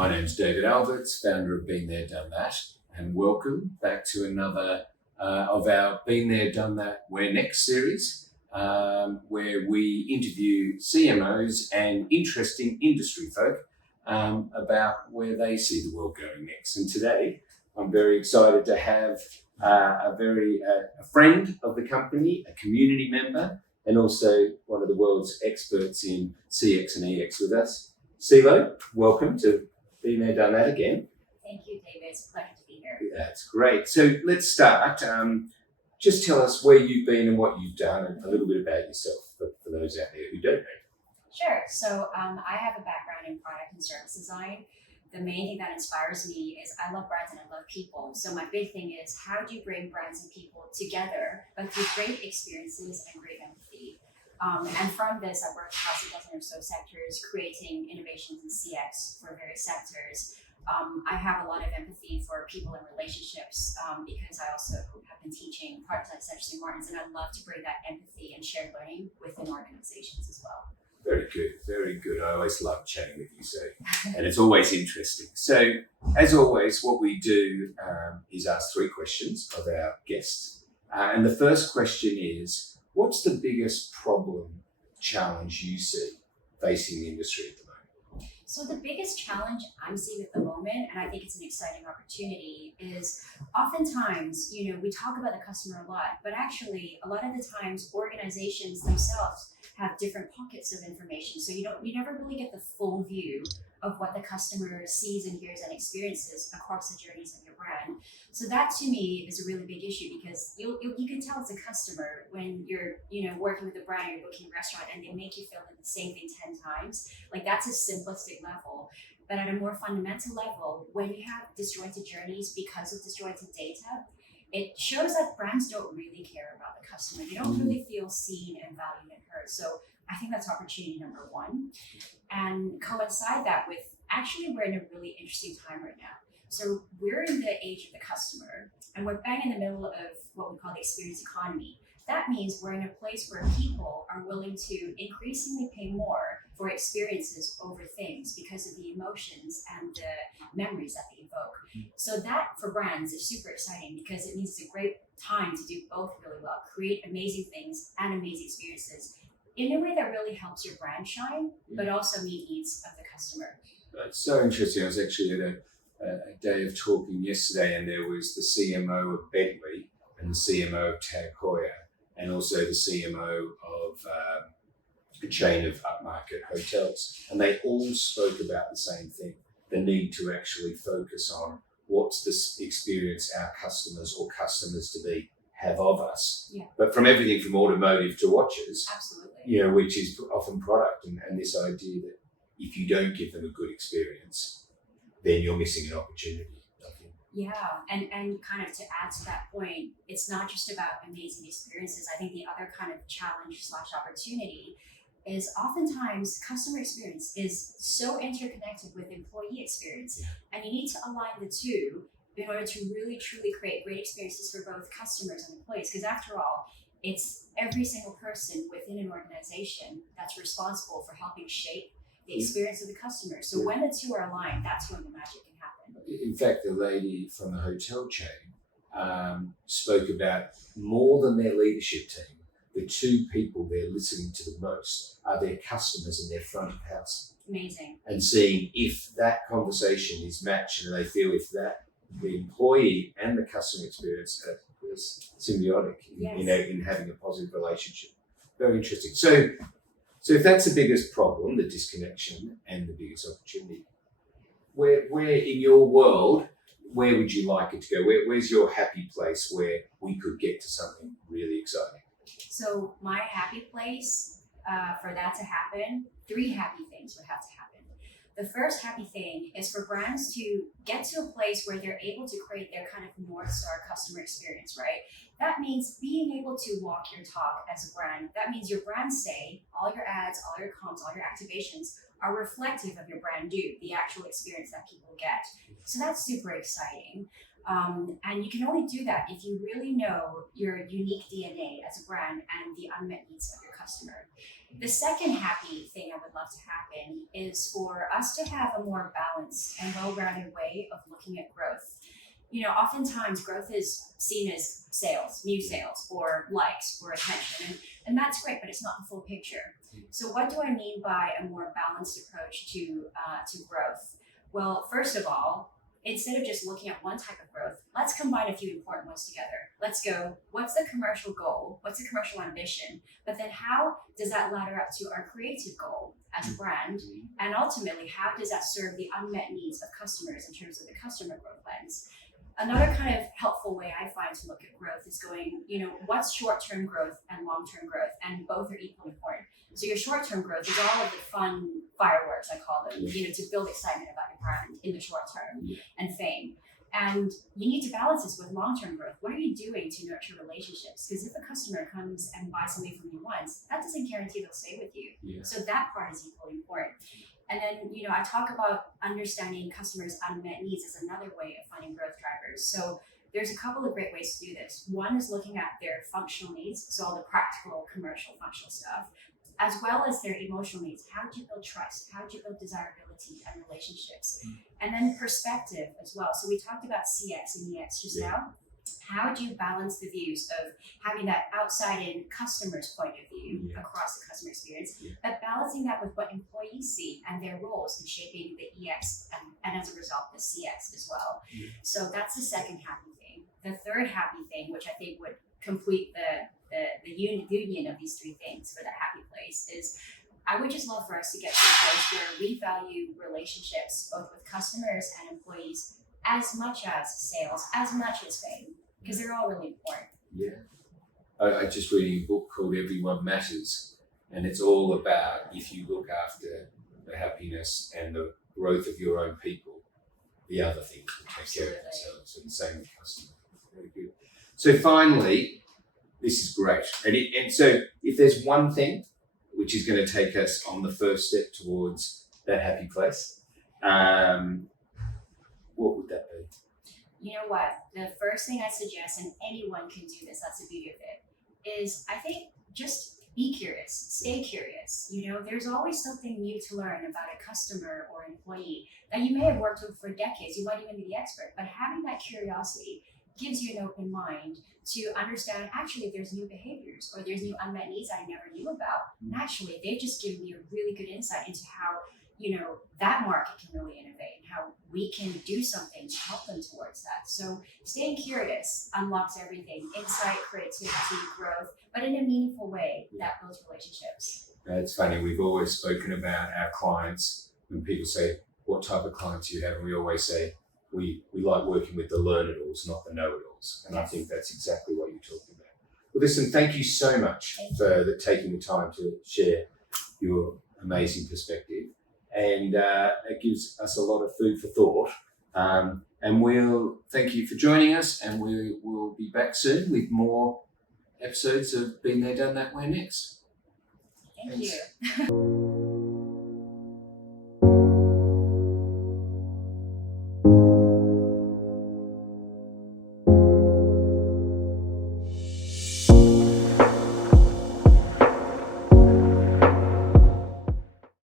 My name's David Alberts, founder of BeenThereDoneThat, and welcome back to another of our BeenThereDoneThat Where Next series, where we interview CMOs and interesting industry folk about where they see the world going next. And today, I'm very excited to have a friend of the company, a community member, and also one of the world's experts in CX and EX with us. CLo, welcome to BeenThereDoneThat again. Thank you, David. It's a pleasure to be here. That's great. So let's start. Just tell us where you've been and what you've done, and a little bit about yourself for those out there who don't know. Sure. So I have a background in product and service design. The main thing that inspires me is I love brands and I love people. So my big thing is, how do you bring brands and people together, but through great experiences and great empathy? And from this, I worked across a dozen or so sectors, creating innovations in CX for various sectors. I have a lot of empathy for people and relationships because I also have been teaching product at St. Martin's, and I love to bring that empathy and shared learning within organizations as well. Very good, very good. I always love chatting with you, so, and it's always interesting. So, as always, what we do is ask 3 questions of our guests. And the first question is, what's the biggest problem, challenge you see facing the industry at the moment? So the biggest challenge I'm seeing at the moment, and I think it's an exciting opportunity, is oftentimes, we talk about the customer a lot, but actually a lot of the times organizations themselves have different pockets of information. So you never really get the full view of what the customer sees and hears and experiences across the journeys of your brand. So that to me is a really big issue, because you can tell it's a customer when you're working with a brand, you're booking a restaurant, and they make you feel like the same thing 10 times. Like, that's a simplistic level. But at a more fundamental level, when you have disjointed journeys because of disjointed data, it shows that brands don't really care about the customer. They don't really feel seen and valued and heard. So I think that's opportunity number 1. And coincide that with, actually, we're in a really interesting time right now. So we're in the age of the customer, and we're bang in the middle of what we call the experience economy. That means we're in a place where people are willing to increasingly pay more for experiences over things because of the emotions and the memories that they evoke. So that, for brands, is super exciting, because it means it's a great time to do both really well, create amazing things and amazing experiences in a way that really helps your brand shine, but also meet needs of the customer. It's so interesting. I was actually at a day of talking yesterday, and there was the CMO of Bentley and the CMO of Tag Heuer, and also the CMO of a chain of upmarket hotels. And they all spoke about the same thing, the need to actually focus on what's the experience our customers or customers to be have of us. Yeah. But from everything from automotive to watches, absolutely, which is often product, and this idea that if you don't give them a good experience, then you're missing an opportunity. Yeah, and kind of to add to that point, it's not just about amazing experiences. I think the other kind of challenge / opportunity is oftentimes customer experience is so interconnected with employee experience, and you need to align the two in order to really truly create great experiences for both customers and employees. Because after all, it's every single person within an organization that's responsible for helping shape the experience of the customer. So when the two are aligned, that's when the magic can happen. In fact, the lady from the hotel chain spoke about, more than their leadership team, the 2 people they're listening to the most are their customers and their front of house. Amazing. And seeing if that conversation is matched, and they feel if that the employee and the customer experience is symbiotic in having a positive relationship. Very interesting. So if that's the biggest problem, the disconnection, and the biggest opportunity, where in your world, where would you like it to go? Where's your happy place where we could get to something really exciting? So my happy place, for that to happen, 3 happy things would have to happen. The first happy thing is for brands to get to a place where they're able to create their kind of North Star customer experience, right? That means being able to walk your talk as a brand. That means your brand say, all your ads, all your comms, all your activations are reflective of your brand do, the actual experience that people get. So that's super exciting. And you can only do that if you really know your unique DNA as a brand and the unmet needs of your customer. The second happy thing I would love to happen is for us to have a more balanced and well-rounded way of looking at growth. Oftentimes growth is seen as sales, new sales, or likes, or attention, and that's great, but it's not the full picture. So what do I mean by a more balanced approach to growth? Well, first of all, instead of just looking at one type of growth, let's combine a few important ones together. Let's go, what's the commercial goal? What's the commercial ambition? But then how does that ladder up to our creative goal as a brand? And ultimately, how does that serve the unmet needs of customers in terms of the customer growth lens? Another kind of helpful way I find to look at growth is going, what's short-term growth and long-term growth? And both are equally important. So your short-term growth is all of the fun fireworks, I call them, to build excitement about your brand in the short term and fame. And you need to balance this with long-term growth. What are you doing to nurture relationships? Because if a customer comes and buys something from you once, that doesn't guarantee they'll stay with you. Yeah. So that part is equally important. And then, I talk about understanding customers' unmet needs as another way of finding growth drivers. So there's a couple of great ways to do this. One is looking at their functional needs, so all the practical, commercial, functional stuff, as well as their emotional needs. How do you build trust? How do you build desirability and relationships? And then perspective as well. So we talked about CX and EX just now. How do you balance the views of having that outside-in customer's point of view across the customer experience, but balancing that with what employees see and their roles in shaping the EX and as a result, the CX as well. So that's the second happy thing. The third happy thing, which I think would complete the union of these three things for that happy place, is I would just love for us to get to a place where we value relationships both with customers and employees as much as sales, as much as fame, because they're all really important. Yeah. I just reading a book called Everyone Matters, and it's all about if you look after the happiness and the growth of your own people, the other things will take care of themselves, and the same with customers. Very good. So finally, this is great. And so if there's one thing which is going to take us on the first step towards that happy place, what would that be? You know what? The first thing I suggest, and anyone can do this, that's the beauty of it, is I think just be curious, stay curious. There's always something new to learn about a customer or employee that you may have worked with for decades. You might even be the expert, but having that curiosity gives you an open mind to understand actually there's new behaviors or there's new unmet needs I never knew about. And actually, they've just given me a really good insight into how that market can really innovate and how we can do something to help them towards that. So staying curious unlocks everything: insight, creativity, growth, but in a meaningful way that builds relationships. It's funny, we've always spoken about our clients. When people say, what type of clients do you have? And we always say, we like working with the learn-it-alls, not the know-it-alls. And I think that's exactly what you're talking about. Well, listen, thank you so much for taking the time to share your amazing perspective. And it gives us a lot of food for thought. And we'll thank you for joining us, and we will be back soon with more episodes of BeenThere, Done That, Where Next. Thanks. You.